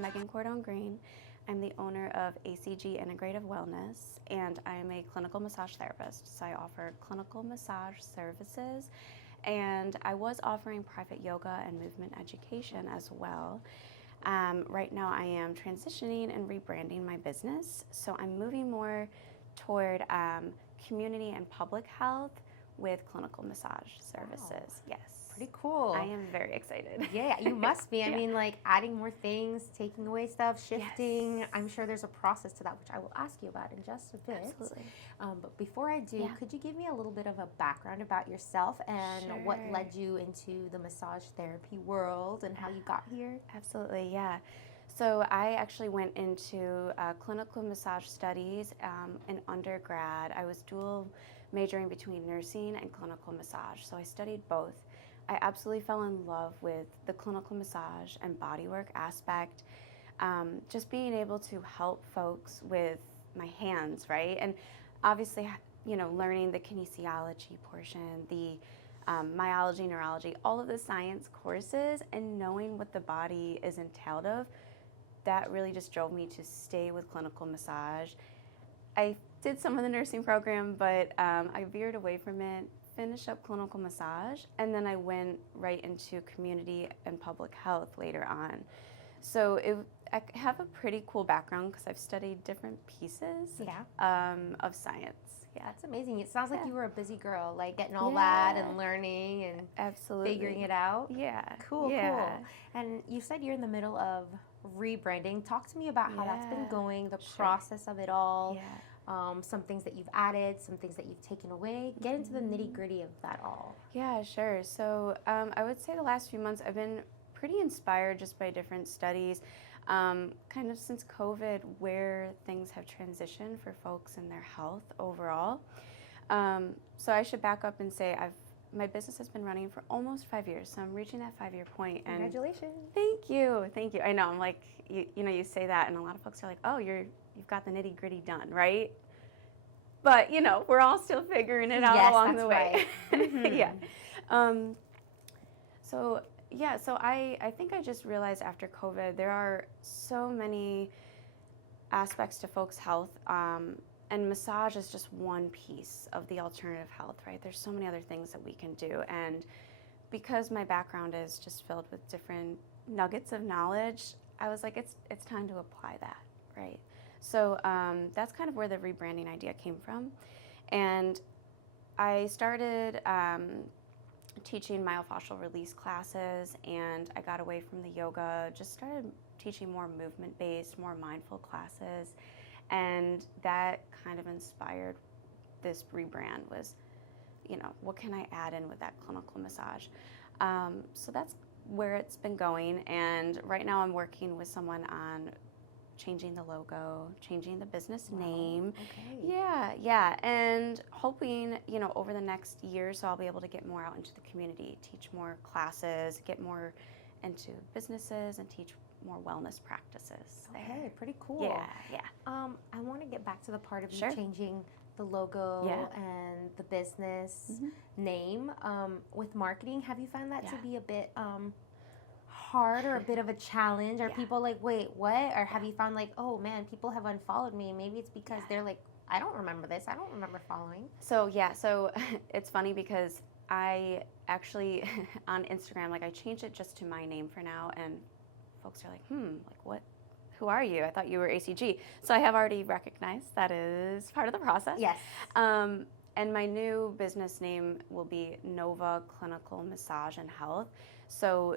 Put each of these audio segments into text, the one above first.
Megan Cordone-Green. I'm the owner of ACG Integrative Wellness, and I am a clinical massage therapist. So I offer clinical massage services, and I was offering private yoga and movement education as well. Right now I am transitioning and rebranding my business, so I'm moving more toward community and public health with clinical massage services. Wow. Yes. Pretty cool. I am very excited. Yeah, you must be. I Yeah. mean, like adding more things, taking away stuff, shifting. Yes. I'm sure there's a process to that, which I will ask you about in just a bit. Absolutely. But before I do, Yeah. could you give me a little bit of a background about yourself and what Sure. led you into the massage therapy world and how you got here? Absolutely, yeah. So I actually went into clinical massage studies in undergrad. I was dual majoring between nursing and clinical massage, so I studied both. I absolutely fell in love with the clinical massage and bodywork aspect, just being able to help folks with my hands, right? And obviously, learning the kinesiology portion, the myology, neurology, all of the science courses, and knowing what the body is entailed of, that really just drove me to stay with clinical massage. I did some of the nursing program, but I veered away from it, finished up clinical massage, and then I went right into community and public health later on. So I have a pretty cool background because I've studied different pieces of science. Yeah. That's amazing. It sounds like Yeah. you were a busy girl, like getting all that and learning and Absolutely. figuring it out. Yeah. Cool, Yeah. cool. And you said you're in the middle of rebranding. Talk to me about how that's been Yeah. going, the Sure. process of it all, Yeah. some things that you've added, some things that you've taken away. Get into the nitty gritty of that all. Yeah, sure. So I would say the last few months I've been pretty inspired just by different studies, kind of since COVID, where things have transitioned for folks and their health overall. So I should back up and say my business has been running for almost 5 years, so I'm reaching that 5-year point. And Congratulations. Thank you. I know, I'm like, you say that, and a lot of folks are like, oh, you've got the nitty gritty done, right? But we're all still figuring it out along the way. Right. Mm-hmm. Yeah. So I think I just realized after COVID there are so many aspects to folks' health, and massage is just one piece of the alternative health, right? There's so many other things that we can do, and because my background is just filled with different nuggets of knowledge, I was like, it's time to apply that, right? So that's kind of where the rebranding idea came from, and I started teaching myofascial release classes, and I got away from the yoga, just started teaching more movement-based, more mindful classes, and that kind of inspired this rebrand was, what can I add in with that clinical massage? So that's where it's been going, and right now I'm working with someone on changing the logo, changing the business name. Okay. Yeah, and hoping, over the next year, so I'll be able to get more out into the community, teach more classes, get more into businesses, and teach more wellness practices. Okay, pretty cool. Yeah. I want to get back to the part of Sure. you changing the logo Yeah. and the business Mhm. name. With marketing, have you found that to Yeah. be a bit hard or a bit of a challenge? Are Yeah. people like, wait, what? Or have you found like, oh man, people have unfollowed me? Maybe it's because they're like, I don't remember this. I don't remember following. So it's funny because I actually on Instagram, I changed it just to my name for now, and folks are like, what? Who are you? I thought you were ACG. So I have already recognized that is part of the process. Yes. And my new business name will be Nova Clinical Massage and Health. So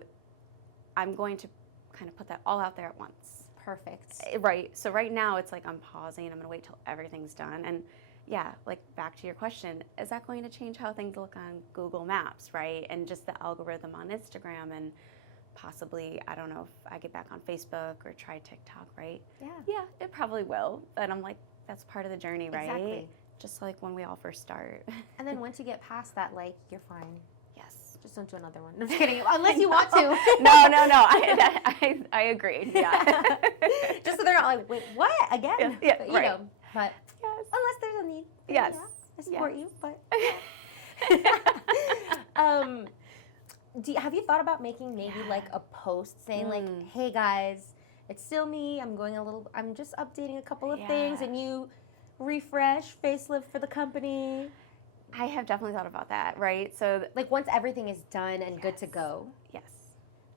I'm going to kind of put that all out there at once. Perfect. Right. So right now it's like I'm pausing. I'm going to wait till everything's done. And yeah, back to your question, is that going to change how things look on Google Maps, right? And just the algorithm on Instagram, and possibly, I don't know if I get back on Facebook or try TikTok, right? Yeah. Yeah, it probably will. But I'm like, that's part of the journey, right? Exactly. Just like when we all first start. And then once you get past that, you're fine. Yes. Just don't do another one. I'm just kidding. Unless you want to. No. I agree. Yeah. Just so they're not like, wait, what? Again? Yeah, But, right. But Yes. unless there's a need. then, Yes. I support Yes. you, but have you thought about making maybe a post saying hey guys, it's still me. I'm just updating a couple of Yeah. things, and you refresh, facelift for the company. I have definitely thought about that, right? So Like once everything is done and good to Yes. go. yes.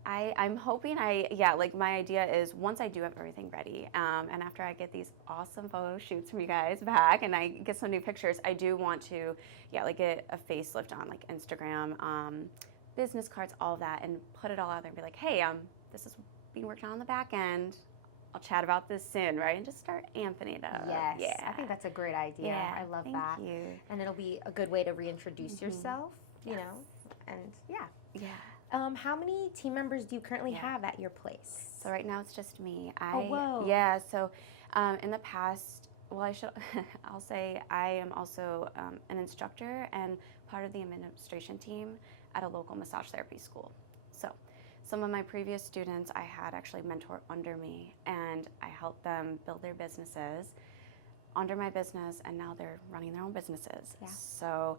I'm hoping like my idea is once I do have everything ready, and after I get these awesome photo shoots from you guys back and I get some new pictures, I do want to, like get a facelift on like Instagram, business cards, all of that, and put it all out there and be like, hey, this is being worked on the back end. I'll chat about this soon, right? And just start amping it up. Yes. Yeah. I think that's a great idea. Yeah. I love Thank that. you. And it'll be a good way to reintroduce yourself, you Yes. know, and yeah. Yeah. How many team members do you currently Yeah. have at your place? So right now it's just me. whoa. Yeah. So in the past, well, I'll say I am also an instructor and part of the administration team at a local massage therapy school. So some of my previous students I had actually mentor under me, and I helped them build their businesses under my business, and now they're running their own businesses. Yeah. So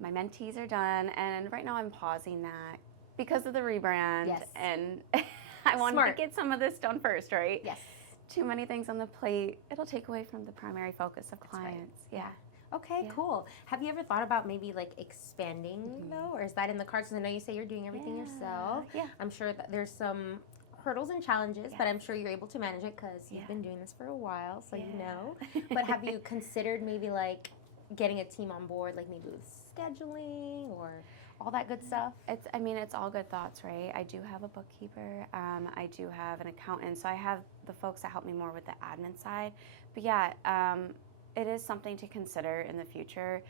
my mentees are done, and right now I'm pausing that because of the rebrand, Yes. and I wanted Smart. to get some of this done first, right? Yes. Too many things on the plate, it'll take away from the primary focus of That's right. clients. Yeah. Okay, Yeah. cool. Have you ever thought about maybe like expanding though, or is that in the cards? 'Cause I know you say you're doing everything yourself. Yeah. I'm sure that there's some hurdles and challenges, but Yes. I'm sure you're able to manage it because you've Yeah. been doing this for a while, so you Yeah. know. But have you considered maybe like getting a team on board, like maybe with scheduling or all that good stuff? It's all good thoughts, right? I do have a bookkeeper. I do have an accountant. So I have the folks that help me more with the admin side. But yeah, it is something to consider in the future.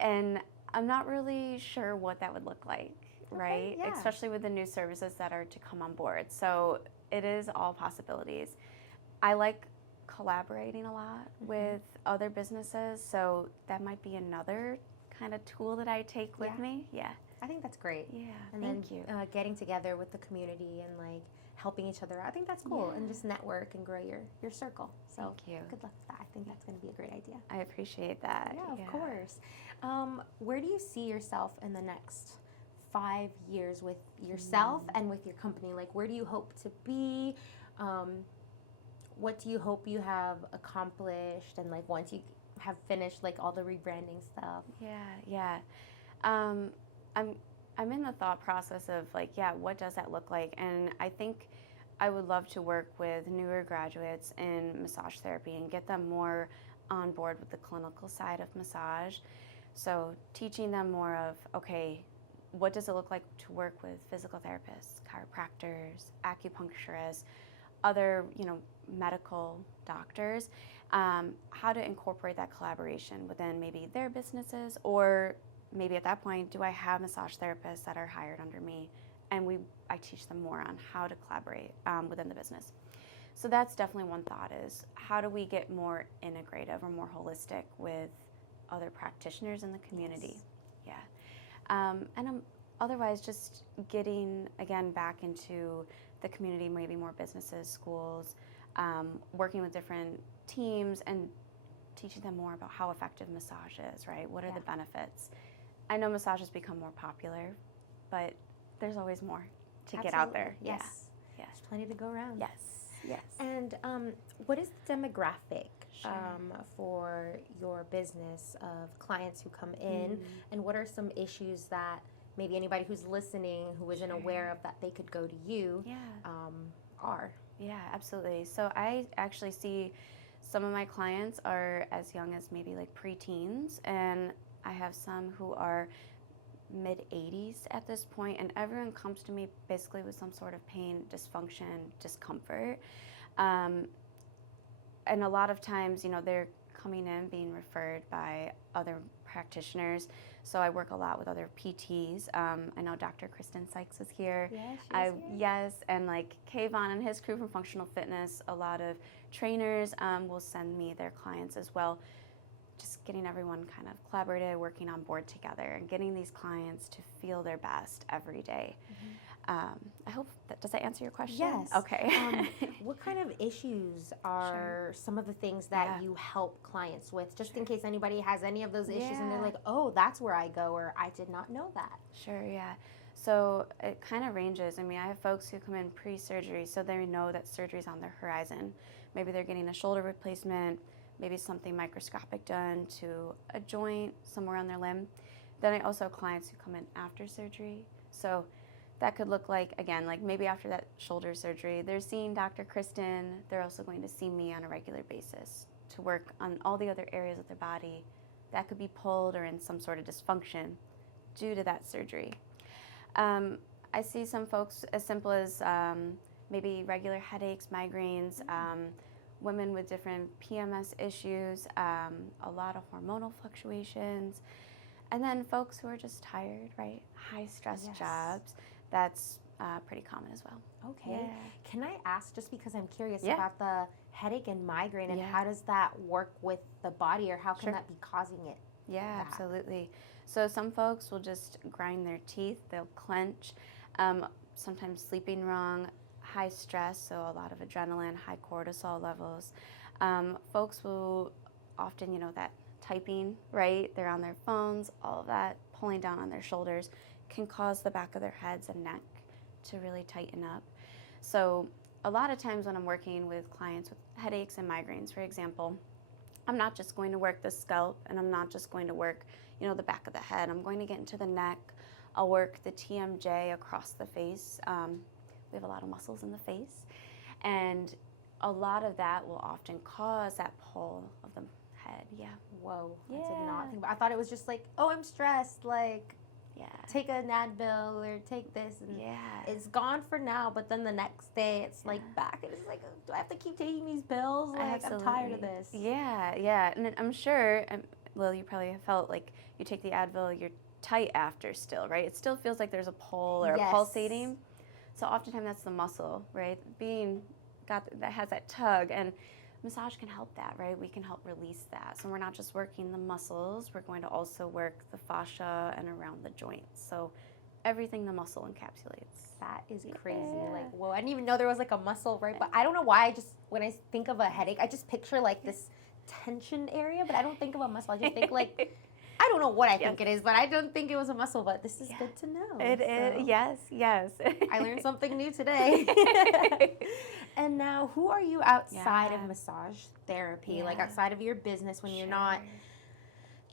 And I'm not really sure what that would look like, right? yeah. Especially with the new services that are to come on board. So it is all possibilities. I like collaborating a lot with other businesses. So that might be another kind of tool that I take with Yeah. me. Yeah. I think that's great. Yeah. And Thank then you. getting together with the community and like helping each other out. I think that's cool. And Yeah. just network and grow your circle. So Thank you. good luck with that. I think that's going to be a great idea. I appreciate that. Yeah, of course. Where do you see yourself in the next 5 years with yourself and with your company? Like, where do you hope to be? What do you hope you have accomplished? And like, once you have finished like all the rebranding stuff. Yeah. I'm in the thought process of like, what does that look like? And I think I would love to work with newer graduates in massage therapy and get them more on board with the clinical side of massage. So teaching them more of, okay, what does it look like to work with physical therapists, chiropractors, acupuncturists, other, medical doctors, how to incorporate that collaboration within maybe their businesses, or maybe at that point, do I have massage therapists that are hired under me, and I teach them more on how to collaborate within the business. So that's definitely one thought, is how do we get more integrative or more holistic with other practitioners in the community? Yes. Yeah. And I'm otherwise just getting, again, back into the community, maybe more businesses, schools, working with different teams and teaching them more about how effective massage is, right? What are the benefits? I know massage has become more popular, but there's always more to get out there. Yes. Yeah. There's plenty to go around. Yes. And what is the demographic Sure. for your business of clients who come in, and what are some issues that maybe anybody who's listening who isn't aware of that they could go to you are? Yeah, absolutely. So I actually see some of my clients are as young as maybe like preteens, and I have some who are mid-80s at this point, and everyone comes to me basically with some sort of pain, dysfunction, discomfort. And a lot of times, they're coming in being referred by other practitioners. So I work a lot with other PTs. I know Dr. Kristen Sykes is here. Yes, Yes, and like Kayvon and his crew from Functional Fitness, a lot of trainers will send me their clients as well. Just getting everyone kind of collaborative, working on board together, and getting these clients to feel their best every day. I hope does that answer your question? Yes. Okay. What kind of issues are some of the things that you help clients with, just in case anybody has any of those issues and they're like, oh, that's where I go, or I did not know that? Sure, yeah. So it kind of ranges. I mean, I have folks who come in pre-surgery, so they know that surgery's on their horizon. Maybe they're getting a shoulder replacement, maybe something microscopic done to a joint somewhere on their limb. Then I also have clients who come in after surgery. So that could look like, again, like maybe after that shoulder surgery, they're seeing Dr. Kristen. They're also going to see me on a regular basis to work on all the other areas of their body that could be pulled or in some sort of dysfunction due to that surgery. I see some folks as simple as maybe regular headaches, migraines, women with different PMS issues, a lot of hormonal fluctuations, and then folks who are just tired, right? High stress jobs, that's pretty common as well. Okay. Yeah. Can I ask, just because I'm curious Yeah. about the headache and migraine, and Yeah. how does that work with the body, or how can Sure. that be causing it? Yeah, that. absolutely. So some folks will just grind their teeth, they'll clench, sometimes sleeping wrong, high stress, so a lot of adrenaline, high cortisol levels. Folks will often, that typing, right? They're on their phones, all of that, pulling down on their shoulders can cause the back of their heads and neck to really tighten up. So a lot of times when I'm working with clients with headaches and migraines, for example, I'm not just going to work the scalp, and I'm not just going to work, the back of the head. I'm going to get into the neck. I'll work the TMJ across the face. We have a lot of muscles in the face, and a lot of that will often cause that pull of the head. Yeah. Whoa. I did Yeah. not think about. I thought it was just like, oh, I'm stressed, like Yeah. take an Advil or take this, and Yeah. it's gone for now. But then the next day, it's like back, and it's like, do I have to keep taking these pills? Like, I'm tired of this. Yeah, yeah. And I'm sure, well, you probably have felt like you take the Advil, you're tight after still, right? It still feels like there's a pull or a pulsating. So oftentimes that's the muscle, right? That has that tug, and massage can help that, right? We can help release that. So we're not just working the muscles, we're going to also work the fascia and around the joints. So everything the muscle encapsulates. That is crazy. Like, whoa, I didn't even know there was like a muscle, right? But I don't know why when I think of a headache, I just picture like this tension area, but I don't think of a muscle. I just think like, I don't know what I think it is, but I don't think it was a muscle, but this is good to know. It is, yes. I learned something new today. And now, who are you outside of massage therapy? Like outside of your business, when you're not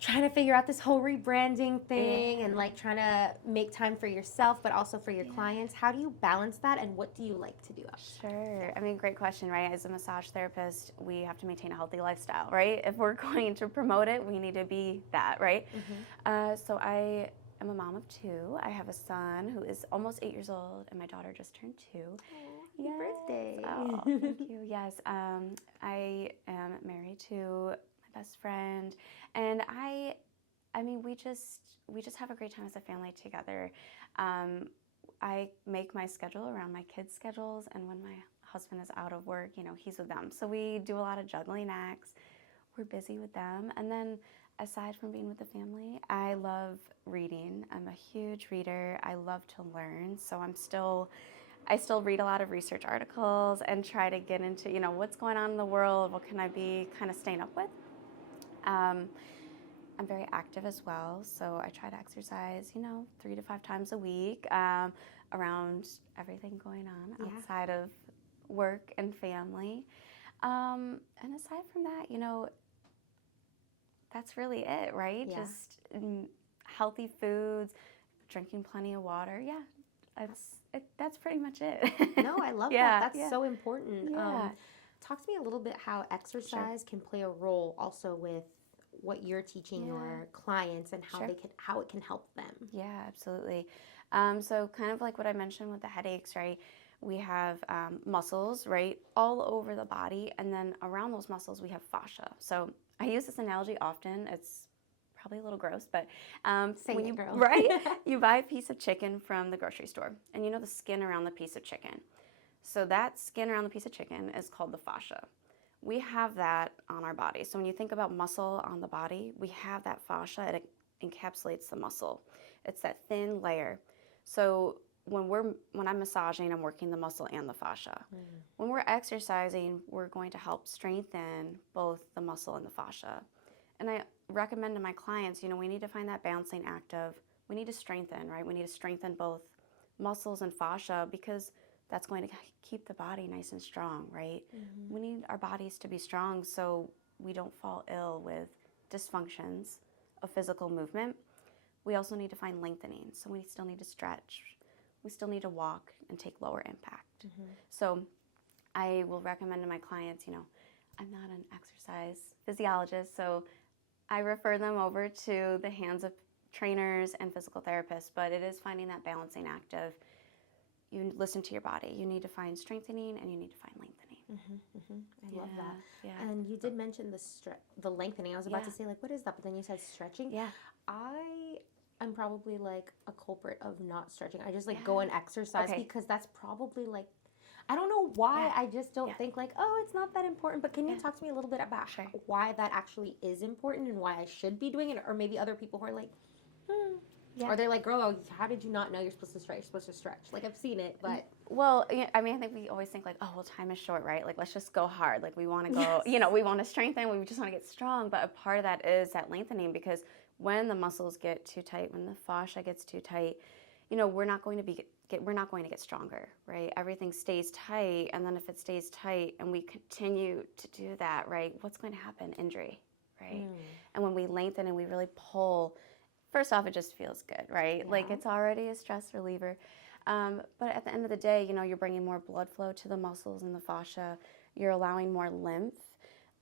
trying to figure out this whole rebranding thing and like trying to make time for yourself, but also for your clients? How do you balance that, and what do you like to do outside? Sure. I mean, great question, right? As a massage therapist, we have to maintain a healthy lifestyle, right? If we're going to promote it, we need to be that, right? So I am a mom of two. I have a son who is almost 8 years old, and my daughter just turned 2. Happy birthday. Oh, thank you. Yes. I am married to my best friend, and I mean, we just have a great time as a family together. I make my schedule around my kids' schedules, and when my husband is out of work, he's with them. So we do a lot of juggling acts. We're busy with them. And then aside from being with the family, I love reading. I'm a huge reader. I love to learn. So I still read a lot of research articles and try to get into, what's going on in the world, what can I be kind of staying up with. I'm very active as well, so I try to exercise, 3 to 5 times a week around everything going on outside of work and family. And aside from that, that's really it, right? Yeah. Just healthy foods, drinking plenty of water. Yeah, that's pretty much it. No, I love that. That's so important. Yeah. Talk to me a little bit how exercise can play a role also with what you're teaching your clients, and how it can help them. Yeah, absolutely. So kind of like what I mentioned with the headaches, right? We have muscles, right, all over the body, and then around those muscles we have fascia. So I use this analogy often. It's probably a little gross, but when you girl. Right, you buy a piece of chicken from the grocery store, and the skin around the piece of chicken. So that skin around the piece of chicken is called the fascia. We have that on our body. So when you think about muscle on the body, we have that fascia. It encapsulates the muscle. It's that thin layer. So when I'm massaging, I'm working the muscle and the fascia. When we're exercising, we're going to help strengthen both the muscle and the fascia. And I recommend to my clients, we need to find that balancing act of we need to strengthen, right? We need to strengthen both muscles and fascia because that's going to keep the body nice and strong, right? Mm-hmm. We need our bodies to be strong so we don't fall ill with dysfunctions of physical movement. We also need to find lengthening, so we still need to stretch. We still need to walk and take lower impact. Mm-hmm. So I will recommend to my clients, I'm not an exercise physiologist, so I refer them over to the hands of trainers and physical therapists, but it is finding that balancing act of you listen to your body. You need to find strengthening and you need to find lengthening. Mm-hmm, mm-hmm. I love that. Yeah. And you did mention the lengthening. I was about to say, like, what is that? But then you said stretching. Yeah. I'm probably like a culprit of not stretching. I just like go and exercise because that's probably like, I don't know why. I just don't think like, oh, it's not that important. But can you talk to me a little bit about why that actually is important and why I should be doing it? Or maybe other people who are like, or they're like, girl, how did you not know you're supposed to stretch? You're supposed to stretch. Like, I've seen it, but. Well, I mean, I think we always think like, oh, well, time is short, right? Like, let's just go hard. Like, we want to go, we want to strengthen. We just want to get strong. But a part of that is that lengthening because when the muscles get too tight, when the fascia gets too tight, we're not going to get stronger, right? Everything stays tight. And then if it stays tight and we continue to do that, right, what's going to happen? Injury, right? And when we lengthen and we really pull, first off, it just feels good, right? Yeah. Like it's already a stress reliever. But at the end of the day, you're bringing more blood flow to the muscles and the fascia. You're allowing more lymph,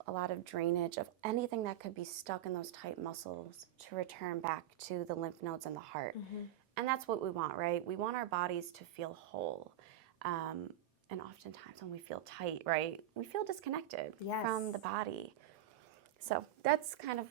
a lot of drainage of anything that could be stuck in those tight muscles to return back to the lymph nodes and the heart. Mm-hmm. And that's what we want, right? We want our bodies to feel whole. And oftentimes when we feel tight, right, we feel disconnected from the body. So that's kind of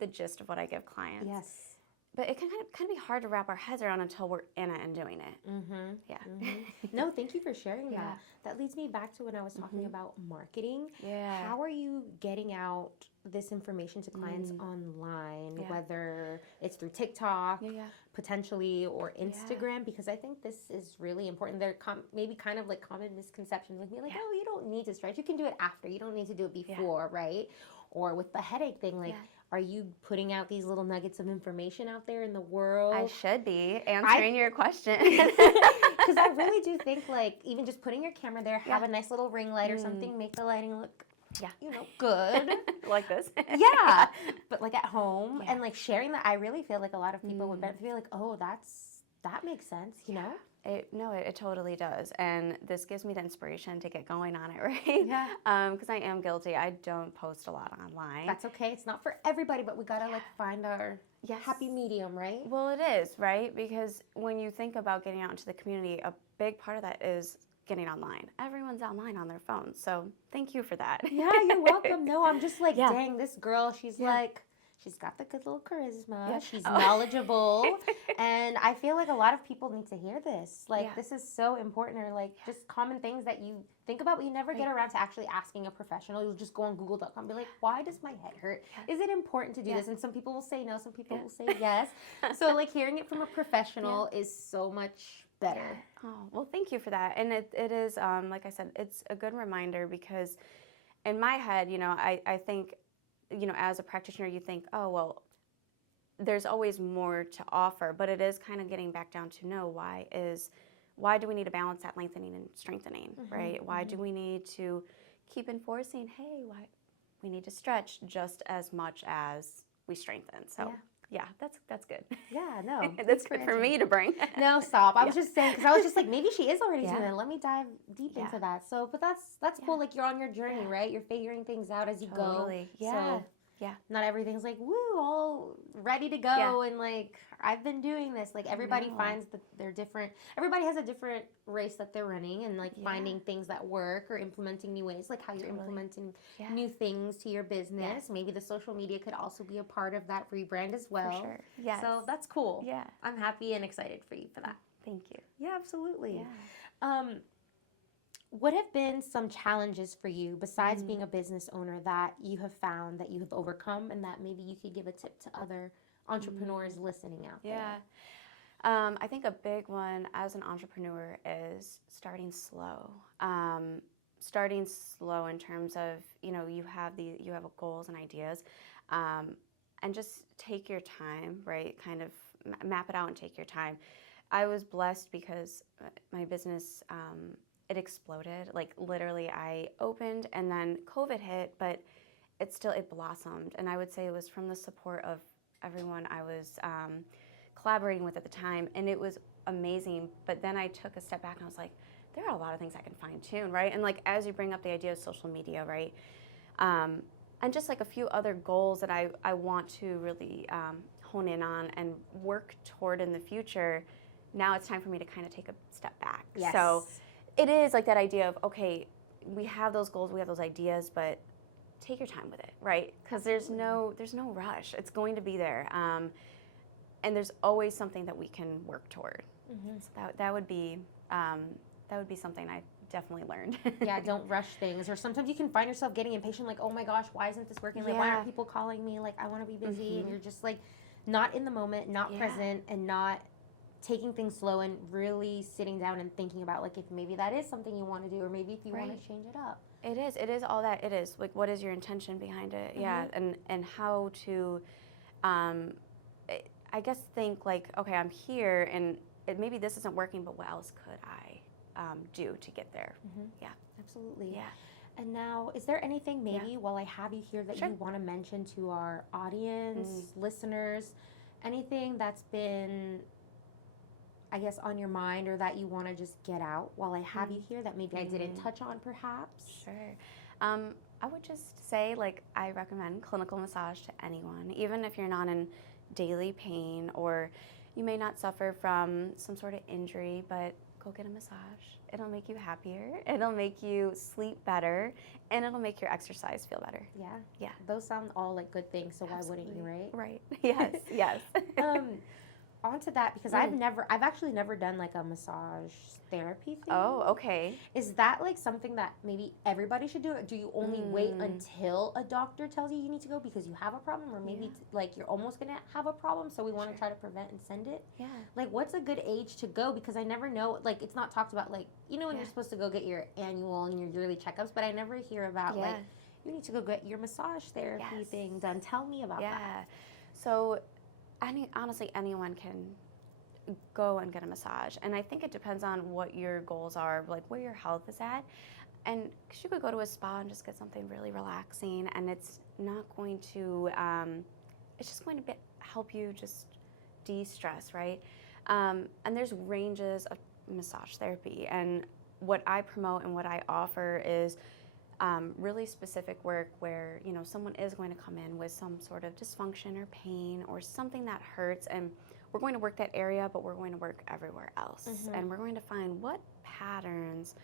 the gist of what I give clients. Yes. But it can kind of be hard to wrap our heads around until we're in it and doing it. Mm-hmm. Yeah. Mm-hmm. No, thank you for sharing that. That leads me back to when I was talking about marketing. Yeah. How are you getting out this information to clients online, whether it's through TikTok, potentially, or Instagram? Because I think this is really important. There maybe kind of like common misconceptions with me, like, oh, you don't need to stretch. You can do it after. You don't need to do it before, right? Or with the headache thing, like, are you putting out these little nuggets of information out there in the world? I should be answering your question. Because I really do think, like, even just putting your camera there, have a nice little ring light or something, make the lighting look, good. Like this. Yeah. But, like, at home and, like, sharing that, I really feel like a lot of people would feel like, oh, that makes sense, you know? It totally does. And this gives me the inspiration to get going on it, right? Yeah. Because I am guilty. I don't post a lot online. That's okay. It's not for everybody, but we got to, like, find our happy medium, right? Well, it is, right? Because when you think about getting out into the community, a big part of that is getting online. Everyone's online on their phones. So thank you for that. Yeah, you're welcome. No, I'm just like, dang, this girl, she's like... She's got the good little charisma. Yes. She's knowledgeable. And I feel like a lot of people need to hear this. Like, this is so important. Or, like, just common things that you think about, but you never get around to actually asking a professional. You'll just go on Google.com and be like, why does my head hurt? Is it important to do this? And some people will say no. Some people will say yes. So, like, hearing it from a professional is so much better. Oh, well, thank you for that. And it is, like I said, it's a good reminder because in my head, I think, as a practitioner, you think, oh, well, there's always more to offer, but it is kind of getting back down to why do we need to balance that lengthening and strengthening, right? Why do we need to keep enforcing, hey, why we need to stretch just as much as we strengthen? So that's good. Yeah, no. That's good for me to bring. No, stop. I was just saying, because I was just like, maybe she is already doing it. Let me dive deep into that. So, but that's cool. Like, you're on your journey, right? You're figuring things out as you go. Yeah. So, not everything's like, woo, all ready to go. And like, I've been doing this. Like, everybody finds that they're different. Everybody has a different race that they're running and like finding things that work or implementing new ways, like how you're implementing new things to your business. Maybe the social media could also be a part of that rebrand as well. For sure. Yes. So that's cool. Yeah. I'm happy and excited for you for that. Thank you. Yeah, absolutely. Yeah. What have been some challenges for you besides being a business owner that you have found that you have overcome and that maybe you could give a tip to other entrepreneurs listening out there? Yeah. I think a big one as an entrepreneur is starting slow. Starting slow in terms of, you have goals and ideas. and just take your time, right? Kind of map it out and take your time. I was blessed because my business, it exploded. Like literally I opened and then COVID hit, but it blossomed. And I would say it was from the support of everyone I was collaborating with at the time. And it was amazing. But then I took a step back and I was like, there are a lot of things I can fine tune, right? And like, as you bring up the idea of social media, right? And just like a few other goals that I want to really hone in on and work toward in the future. Now it's time for me to kind of take a step back. Yes. So it is like that idea of, okay, we have those goals, we have those ideas, but take your time with it, right? Because there's no rush. It's going to be there. And there's always something that we can work toward. So that would be something I definitely learned. Yeah, don't rush things. Or sometimes you can find yourself getting impatient, like, oh my gosh, why isn't this working? Like, why aren't people calling me? Like, I want to be busy. And you're just like not in the moment, not present, and not taking things slow and really sitting down and thinking about like if maybe that is something you want to do, or maybe if you want to change it up. It is all that. It is like, what is your intention behind it? Yeah, and how to I guess think like, okay, I'm here and maybe this isn't working, but what else could I do to get there? Yeah, absolutely. Yeah. And now, is there anything maybe while I have you here that you want to mention to our audience, listeners, anything that's been, I guess, on your mind or that you want to just get out while I have you here that maybe I didn't touch on perhaps? Sure. I would just say, like, I recommend clinical massage to anyone, even if you're not in daily pain or you may not suffer from some sort of injury, but go get a massage. It'll make you happier, it'll make you sleep better, and it'll make your exercise feel better. Yeah. Yeah. Those sound all like good things, so why wouldn't you, right? Right. Yes, yes. Onto that, because I've actually never done like a massage therapy thing. Oh, okay. Is that like something that maybe everybody should do? Or do you only wait until a doctor tells you need to go because you have a problem, or maybe like you're almost gonna have a problem, so we want to try to prevent and send it? Yeah. Like, what's a good age to go? Because I never know. Like, it's not talked about. Like, you know, when you're supposed to go get your annual and your yearly checkups, but I never hear about like you need to go get your massage therapy thing done. Tell me about that. Yeah. So, honestly, anyone can go and get a massage. And I think it depends on what your goals are, like where your health is at. And because you could go to a spa and just get something really relaxing, and it's not going to, it's just going to help you just de-stress, right? And there's ranges of massage therapy. And what I promote and what I offer is really specific work where, you know, someone is going to come in with some sort of dysfunction or pain or something that hurts, and we're going to work that area, but we're going to work everywhere else. And we're going to find what patterns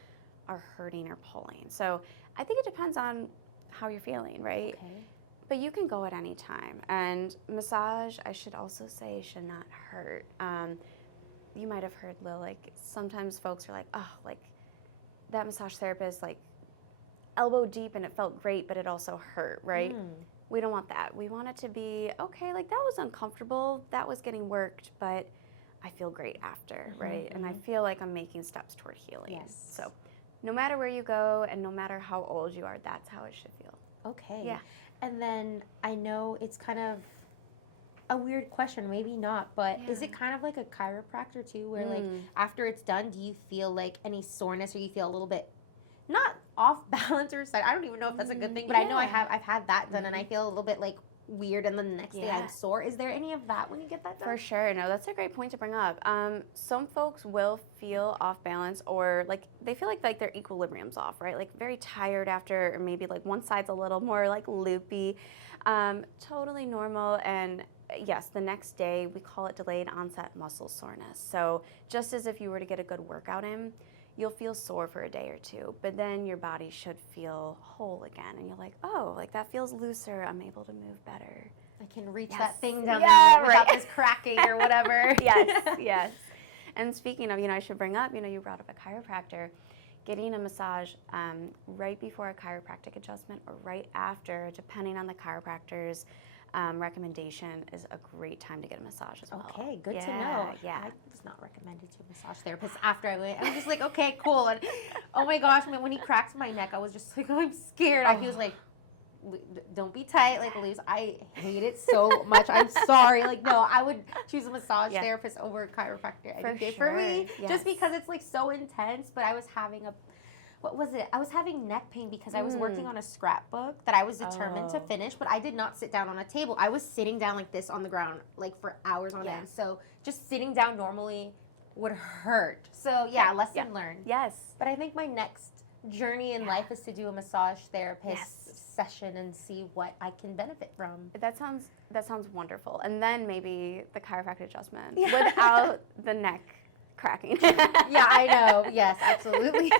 are hurting or pulling. So I think it depends on how you're feeling, right? Okay. But you can go at any time. And massage, I should also say, should not hurt. You might have heard, Lil, like sometimes folks are like, oh, like that massage therapist, like elbow deep and it felt great, but it also hurt, right? We don't want that. We want it to be, okay, like that was uncomfortable, that was getting worked, but I feel great after, right? And I feel like I'm making steps toward healing. Yes. So no matter where you go and no matter how old you are, that's how it should feel. Okay. Yeah. And then I know it's kind of a weird question, maybe not, but is it kind of like a chiropractor too, where like after it's done, do you feel like any soreness, or you feel a little bit not off balance or side? I don't even know if that's a good thing, but I know I've had that done, and I feel a little bit like weird, and then the next day I'm sore. Is there any of that when you get that done? For sure. No, that's a great point to bring up. Some folks will feel off balance, or like they feel like their equilibrium's off, right? Like very tired after, or maybe like one side's a little more like loopy. Totally normal. And yes, the next day we call it delayed onset muscle soreness. So just as if you were to get a good workout in, you'll feel sore for a day or two, but then your body should feel whole again, and you're like, oh, like that feels looser, I'm able to move better. I can reach that thing down there without this cracking or whatever. Yes. And speaking of, I should bring up, you brought up a chiropractor. Getting a massage right before a chiropractic adjustment or right after, depending on the chiropractor's recommendation, is a great time to get a massage as well. Okay, good to know. Yeah. I was not recommended to a massage therapist after I went. I was just like, okay, cool. And oh my gosh, when he cracked my neck, I was just like, oh, I'm scared. He was like, don't be tight, like loose. I hate it so much. I'm sorry. Like, no, I would choose a massage therapist over a chiropractor any day for me, just because it's like so intense. But I was having what was it? I was having neck pain because I was working on a scrapbook that I was determined to finish, but I did not sit down on a table. I was sitting down like this on the ground, like for hours on end. So just sitting down normally would hurt. So yeah, lesson learned. Yes. But I think my next journey in life is to do a massage therapist session and see what I can benefit from. That sounds wonderful. And then maybe the chiropractic adjustment without the neck cracking. Yeah, I know. Yes, absolutely.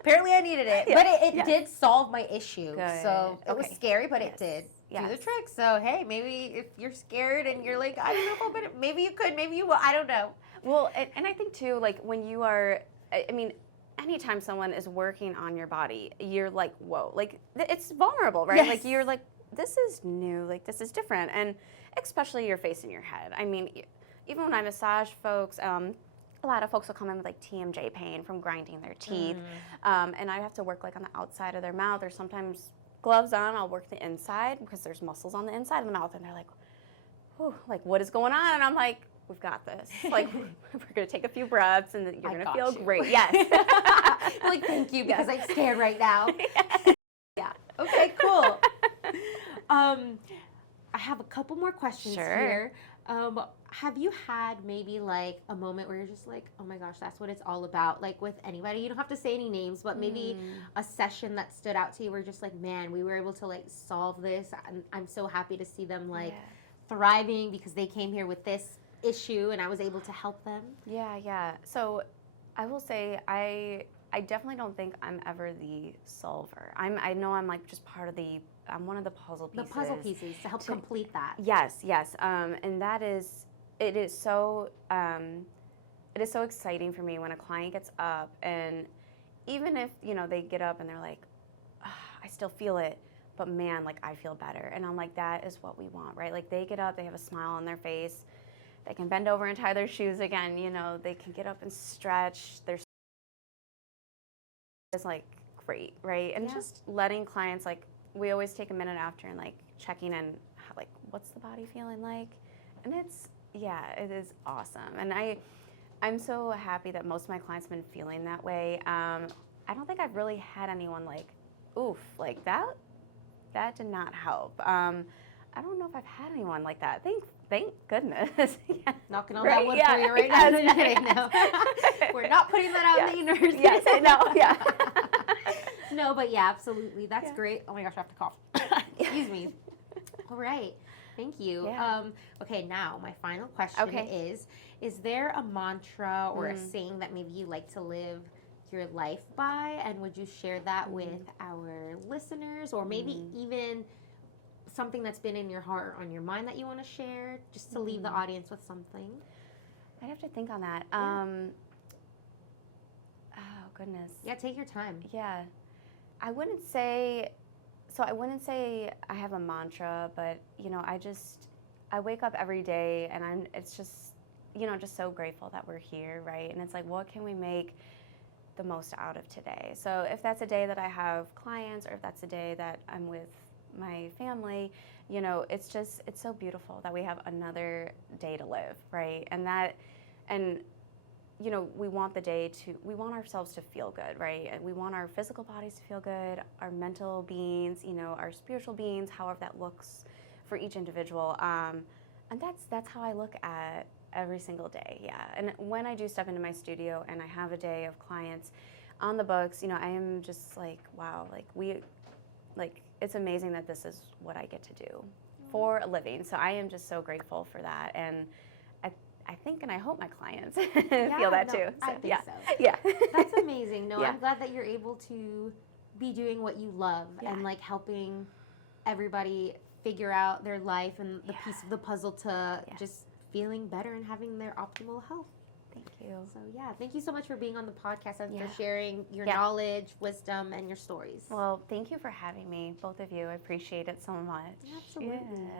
Apparently I needed it. But it did solve my issue. Good. So it was scary, but it did do the trick. So hey, maybe if you're scared and you're like, I don't know if I'll benefit, maybe you could, maybe you will, I don't know. Well, and I think too, like when you are, I mean, anytime someone is working on your body, you're like, whoa, like it's vulnerable, right? Yes. Like you're like, this is new, like this is different. And especially your face and your head. I mean, even when I massage folks, a lot of folks will come in with like TMJ pain from grinding their teeth. And I have to work like on the outside of their mouth, or sometimes gloves on, I'll work the inside because there's muscles on the inside of the mouth. And they're like, whew, like what is going on? And I'm like, we've got this. Like, we're going to take a few breaths and you're going to feel great. Yes. Like, thank you, because I'm scared right now. Yeah. Okay, cool. I have a couple more questions here. Have you had maybe like a moment where you're just like, oh my gosh, that's what it's all about? Like with anybody, you don't have to say any names, but maybe a session that stood out to you where you're just like, man, we were able to like solve this. I'm so happy to see them like thriving because they came here with this issue and I was able to help them. Yeah. So I will say I definitely don't think I'm ever the solver. I know I'm like just part of I'm one of the puzzle pieces. The puzzle pieces to help complete that. Yes. And it is so exciting for me when a client gets up, and even if, they get up and they're like, oh, I still feel it, but man, like I feel better. And I'm like, that is what we want, right? Like they get up, they have a smile on their face. They can bend over and tie their shoes again, they can get up and stretch. It's like great, right? And just letting clients, like, we always take a minute after and like checking in, like, what's the body feeling like? And it is awesome. And I'm so happy that most of my clients have been feeling that way. I don't think I've really had anyone like, oof, like that did not help. I don't know if I've had anyone like that. Thank goodness. Knocking on that wood for you right now. No, kidding, no. We're not putting that out in the universe. Yes, I know. Yeah. No, but yeah, absolutely. That's great. Oh my gosh, I have to cough. Excuse me. All right. Thank you. Yeah. Okay, now my final question is there a mantra or a saying that maybe you like to live your life by? And would you share that with our listeners, or maybe even something that's been in your heart or on your mind that you want to share, just to leave the audience with something? I'd have to think on that. Oh, goodness. Yeah, take your time. Yeah. I wouldn't say I have a mantra, but, I wake up every day and it's just, just so grateful that we're here, right? And it's like, what can we make the most out of today? So if that's a day that I have clients, or if that's a day that I'm with my family, it's so beautiful that we have another day to live, right? We want ourselves to feel good, right? And we want our physical bodies to feel good, our mental beings, our spiritual beings, however that looks for each individual. And that's how I look at every single day, yeah. And when I do step into my studio and I have a day of clients on the books, I am just like, wow, it's amazing that this is what I get to do for a living. So I am just so grateful for that. And I think and I hope my clients feel that too. So, I think so. Yeah. That's amazing. No, I'm glad that you're able to be doing what you love and like helping everybody figure out their life and the piece of the puzzle to just feeling better and having their optimal health. Thank you. So thank you so much for being on the podcast and for sharing your knowledge, wisdom, and your stories. Well, thank you for having me, both of you. I appreciate it so much. Absolutely. Yeah.